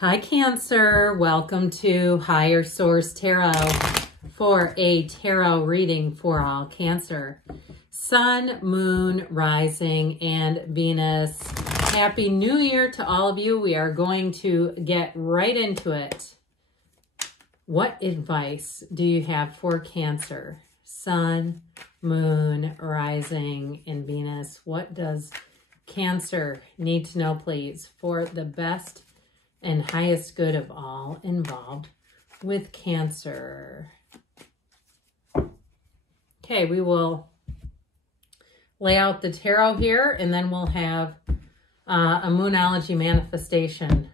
Hi Cancer, welcome to Higher Source Tarot for a tarot reading for all Cancer. Sun, Moon, Rising, and Venus. Happy New Year to all of you. We are going to get right into it. What advice do you have for Cancer? Sun, Moon, Rising, and Venus. What does Cancer need to know, please, for the best and highest good of all involved with Cancer? Okay, we will lay out the tarot here, and then we'll have a Moonology manifestation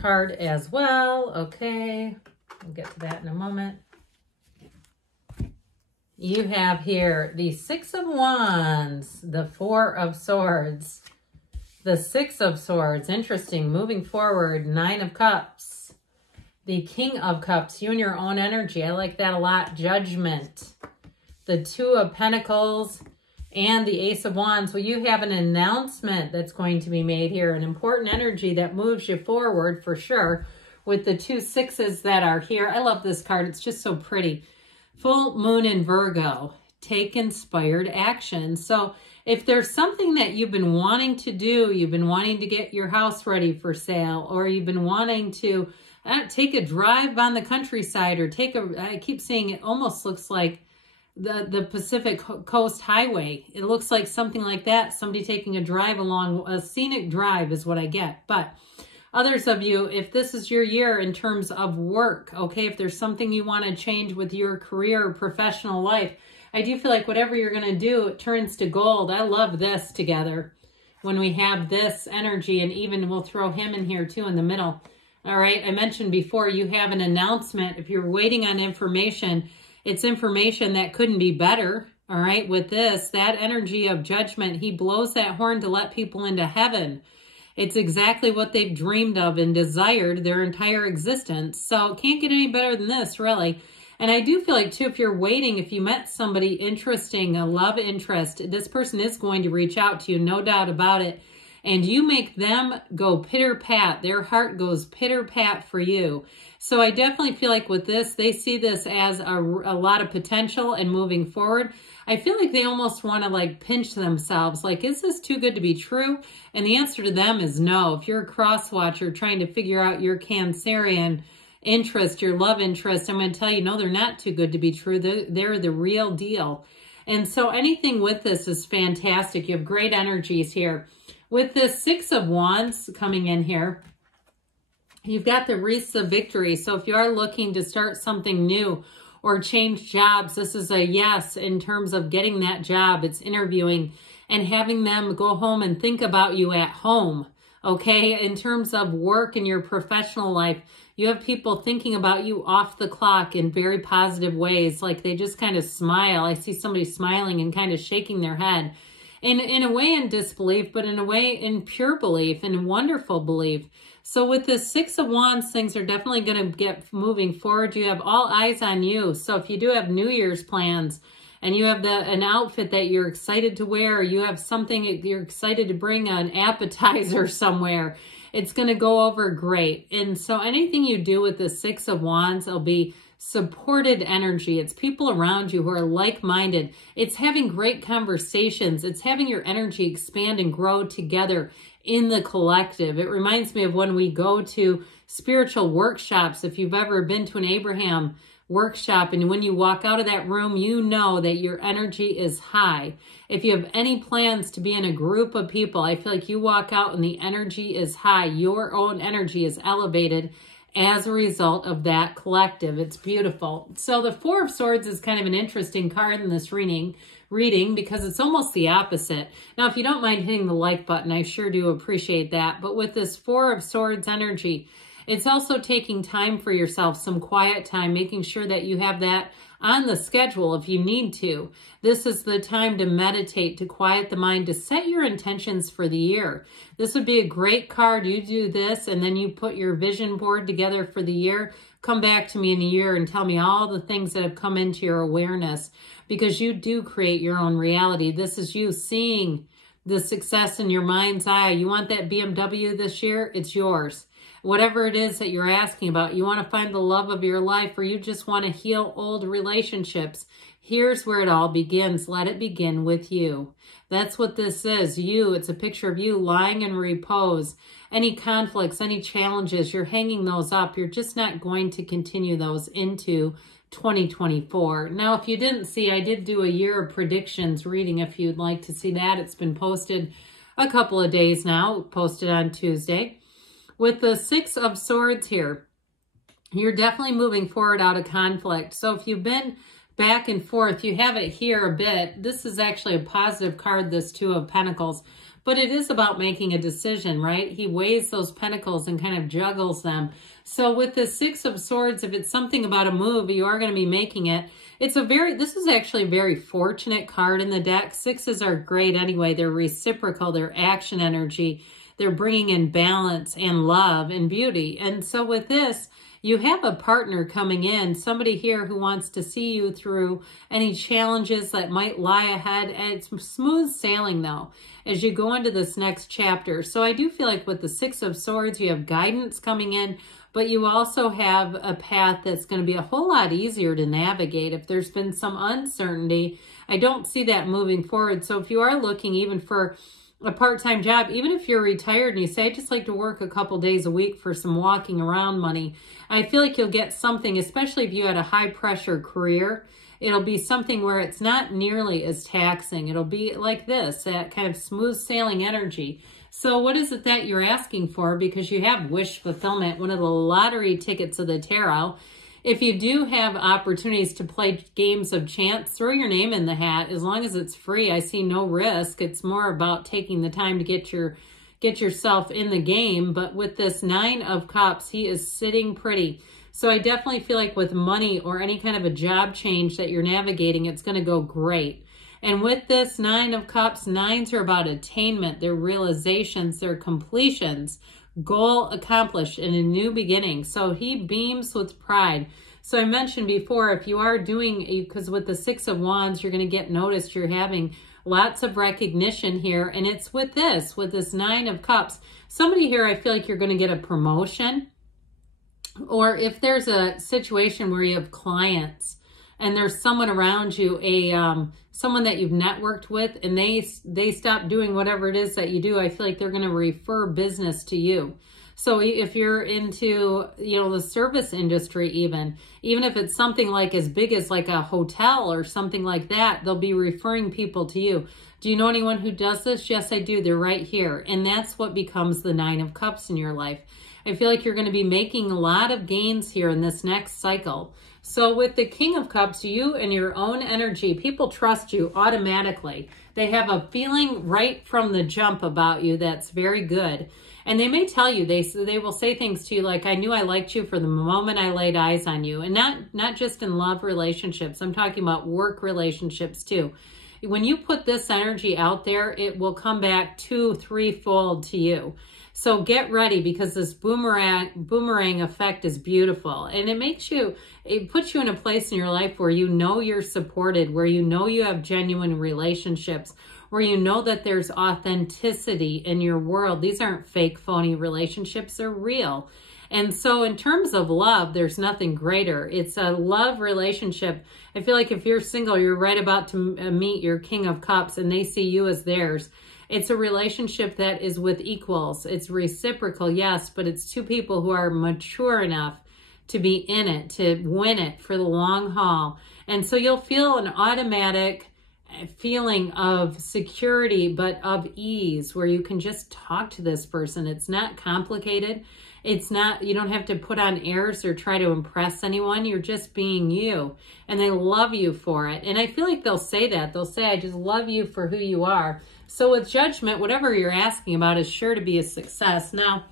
card as well. Okay, we'll get to that in a moment. You have here the Six of Wands, the Four of Swords, the Six of Swords, interesting, moving forward, Nine of Cups, the King of Cups, you and your own energy, I like that a lot, Judgment, the Two of Pentacles, and the Ace of Wands. Well, you have an announcement that's going to be made here, an important energy that moves you forward for sure, with the two sixes that are here. I love this card, it's just so pretty. Full Moon in Virgo, take inspired action. So if there's something that you've been wanting to do, you've been wanting to get your house ready for sale, or you've been wanting to take a drive on the countryside, or I keep saying it almost looks like the Pacific Coast Highway. It looks like something like that. Somebody taking a drive along, a scenic drive is what I get. But others of you, if this is your year in terms of work, okay, if there's something you want to change with your career or professional life, I do feel like whatever you're going to do, it turns to gold. I love this together when we have this energy, and even we'll throw him in here too in the middle. All right, I mentioned before, you have an announcement. If you're waiting on information, it's information that couldn't be better. All right, with this, that energy of Judgment, he blows that horn to let people into heaven. It's exactly what they've dreamed of and desired their entire existence. So it can't get any better than this, really. And I do feel like, too, if you're waiting, if you met somebody interesting, a love interest, this person is going to reach out to you, no doubt about it. And you make them go pitter-pat. Their heart goes pitter-pat for you. So I definitely feel like with this, they see this as a lot of potential and moving forward. I feel like they almost want to like pinch themselves. Like, is this too good to be true? And the answer to them is no. If you're a cross watcher trying to figure out your Cancerian interest, your love interest, I'm going to tell you, no, they're not too good to be true. They're the real deal. And so anything with this is fantastic. You have great energies here. With this Six of Wands coming in here, you've got the wreaths of victory. So if you are looking to start something new or change jobs, this is a yes in terms of getting that job. It's interviewing and having them go home and think about you at home. Okay, in terms of work and your professional life, you have people thinking about you off the clock in very positive ways. Like they just kind of smile. I see somebody smiling and kind of shaking their head. In a way in disbelief, but in a way in pure belief and wonderful belief. So with this Six of Wands, things are definitely going to get moving forward. You have all eyes on you. So if you do have New Year's plans and you have an outfit that you're excited to wear, or you have something you're excited to bring, an appetizer somewhere, it's going to go over great. And so anything you do with the Six of Wands, it'll be supported energy. It's people around you who are like-minded. It's having great conversations. It's having your energy expand and grow together in the collective. It reminds me of when we go to spiritual workshops. If you've ever been to an Abraham workshop, and when you walk out of that room, you know that your energy is high. If you have any plans to be in a group of people, I feel like you walk out and the energy is high. Your own energy is elevated as a result of that collective. It's beautiful. So the Four of Swords is kind of an interesting card in this reading because it's almost the opposite. Now, if you don't mind hitting the like button, I sure do appreciate that. But with this Four of Swords energy, it's also taking time for yourself, some quiet time, making sure that you have that on the schedule if you need to. This is the time to meditate, to quiet the mind, to set your intentions for the year. This would be a great card. You do this and then you put your vision board together for the year. Come back to me in a year and tell me all the things that have come into your awareness, because you do create your own reality. This is you seeing the success in your mind's eye. You want that BMW this year? It's yours. Whatever it is that you're asking about, you want to find the love of your life, or you just want to heal old relationships, here's where it all begins. Let it begin with you. That's what this is. You, it's a picture of you lying in repose. Any conflicts, any challenges, you're hanging those up. You're just not going to continue those into 2024. Now, if you didn't see, I did do a year of predictions reading if you'd like to see that. It's been posted a couple of days now, posted on Tuesday. With the Six of Swords here, you're definitely moving forward out of conflict. So if you've been back and forth, you have it here a bit. This is actually a positive card, this Two of Pentacles. But it is about making a decision, right? He weighs those pentacles and kind of juggles them. So with the Six of Swords, if it's something about a move, you are going to be making it. This is actually a very fortunate card in the deck. Sixes are great anyway. They're reciprocal. They're action energy. They're bringing in balance and love and beauty. And so with this, you have a partner coming in, somebody here who wants to see you through any challenges that might lie ahead. And it's smooth sailing, though, as you go into this next chapter. So I do feel like with the Six of Swords, you have guidance coming in, but you also have a path that's going to be a whole lot easier to navigate. If there's been some uncertainty, I don't see that moving forward. So if you are looking even for a part-time job, even if you're retired and you say, I just like to work a couple days a week for some walking around money, I feel like you'll get something, especially if you had a high-pressure career. It'll be something where it's not nearly as taxing. It'll be like this, that kind of smooth sailing energy. So what is it that you're asking for? Because you have wish fulfillment, one of the lottery tickets of the tarot. If you do have opportunities to play games of chance, throw your name in the hat. As long as it's free, I see no risk. It's more about taking the time to get yourself in the game. But with this Nine of Cups, he is sitting pretty. So I definitely feel like with money or any kind of a job change that you're navigating, it's going to go great. And with this Nine of Cups, nines are about attainment, their realizations, their completions, goal accomplished, and a new beginning. So he beams with pride. So I mentioned before, if you are doing, because with the Six of Wands, you're going to get noticed, you're having lots of recognition here. And it's with this Nine of Cups. Somebody here, I feel like you're going to get a promotion. Or if there's a situation where you have clients and there's someone around you, someone that you've networked with, and they stop doing whatever it is that you do, I feel like they're going to refer business to you. So if you're into, the service industry, even if it's something like as big as like a hotel or something like that, they'll be referring people to you. Do you know anyone who does this? Yes, I do. They're right here. And that's what becomes the Nine of Cups in your life. I feel like you're going to be making a lot of gains here in this next cycle. So with the King of Cups, you and your own energy, people trust you automatically. They have a feeling right from the jump about you that's very good. And they may tell you, they will say things to you like, I knew I liked you for the moment I laid eyes on you. And not just in love relationships. I'm talking about work relationships too. When you put this energy out there, it will come back 2-3-fold to you. So get ready, because this boomerang effect is beautiful. And it puts you in a place in your life where you know you're supported, where you know you have genuine relationships, where you know that there's authenticity in your world. These aren't fake, phony relationships, they're real. And so in terms of love, there's nothing greater. It's a love relationship. I feel like if you're single, you're right about to meet your King of Cups and they see you as theirs. It's a relationship that is with equals. It's reciprocal, yes, but it's two people who are mature enough to be in it, to win it for the long haul. And so you'll feel an automatic feeling of security, but of ease, where you can just talk to this person. It's not complicated. You don't have to put on airs or try to impress anyone. You're just being you, and they love you for it. And I feel like they'll say that. They'll say, I just love you for who you are. So with Judgment, whatever you're asking about is sure to be a success. Now,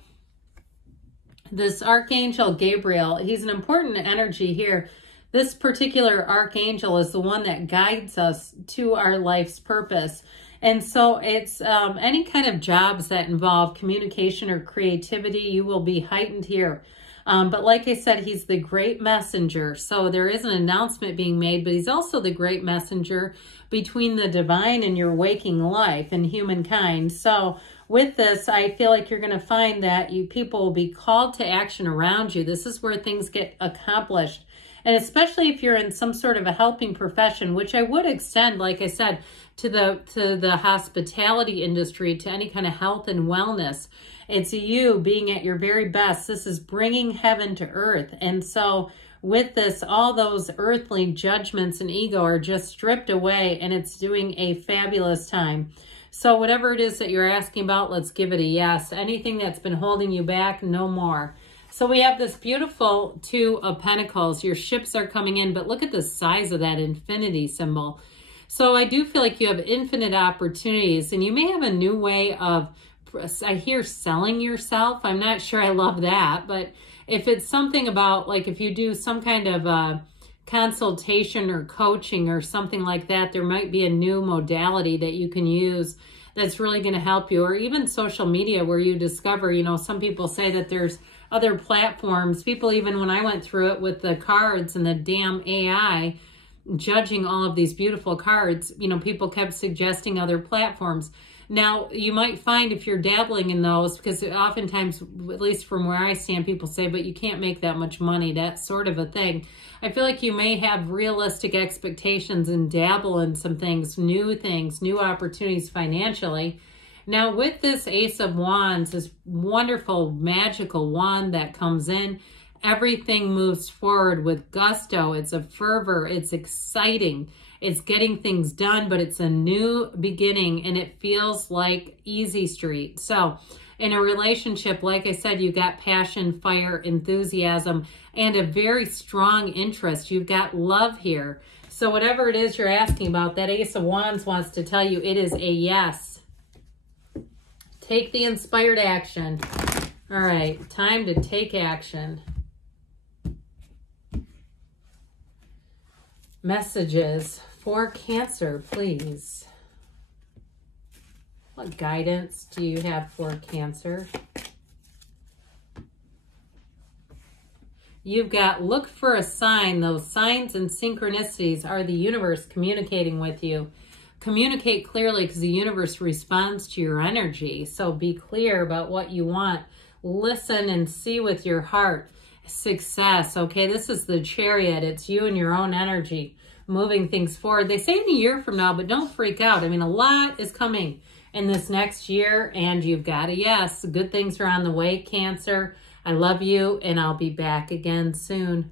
this Archangel Gabriel, he's an important energy here. This particular Archangel is the one that guides us to our life's purpose. And so it's any kind of jobs that involve communication or creativity, you will be heightened here. But like I said, he's the great messenger. So there is an announcement being made, but he's also the great messenger between the divine and your waking life and humankind. So with this, I feel like you're going to find that people will be called to action around you. This is where things get accomplished. And especially if you're in some sort of a helping profession, which I would extend, like I said, to the hospitality industry, to any kind of health and wellness. It's you being at your very best. This is bringing heaven to earth. And so with this, all those earthly judgments and ego are just stripped away, and it's doing a fabulous time. So whatever it is that you're asking about, let's give it a yes. Anything that's been holding you back, no more. So we have this beautiful Two of Pentacles. Your ships are coming in, but look at the size of that infinity symbol. So I do feel like you have infinite opportunities, and you may have a new way of, I hear selling yourself. I'm not sure I love that, but if it's something about, like if you do some kind of consultation or coaching or something like that, there might be a new modality that you can use that's really going to help you. Or even social media, where you discover, you know, some people say that there's other platforms. People, even when I went through it with the cards and the damn AI judging all of these beautiful cards, you know, people kept suggesting other platforms. Now, you might find if you're dabbling in those, because oftentimes, at least from where I stand, people say, but you can't make that much money, that sort of a thing. I feel like you may have realistic expectations and dabble in some things, new opportunities financially. Now, with this Ace of Wands, this wonderful, magical wand that comes in, everything moves forward with gusto. It's a fervor. It's exciting. It's getting things done, but it's a new beginning, and it feels like easy street. So in a relationship, like I said, you got passion, fire, enthusiasm, and a very strong interest. You've got love here. So whatever it is you're asking about, that Ace of Wands wants to tell you it is a yes. Take the inspired action. All right, time to take action. Messages for Cancer, please. What guidance do you have for Cancer? You've got look for a sign. Those signs and synchronicities are the universe communicating with you. Communicate clearly, because the universe responds to your energy. So be clear about what you want. Listen and see with your heart. Success. Okay, this is the Chariot. It's you and your own energy moving things forward. They say in a year from now, but don't freak out. I mean, a lot is coming in this next year, and you've got a yes. Good things are on the way, Cancer. I love you, and I'll be back again soon.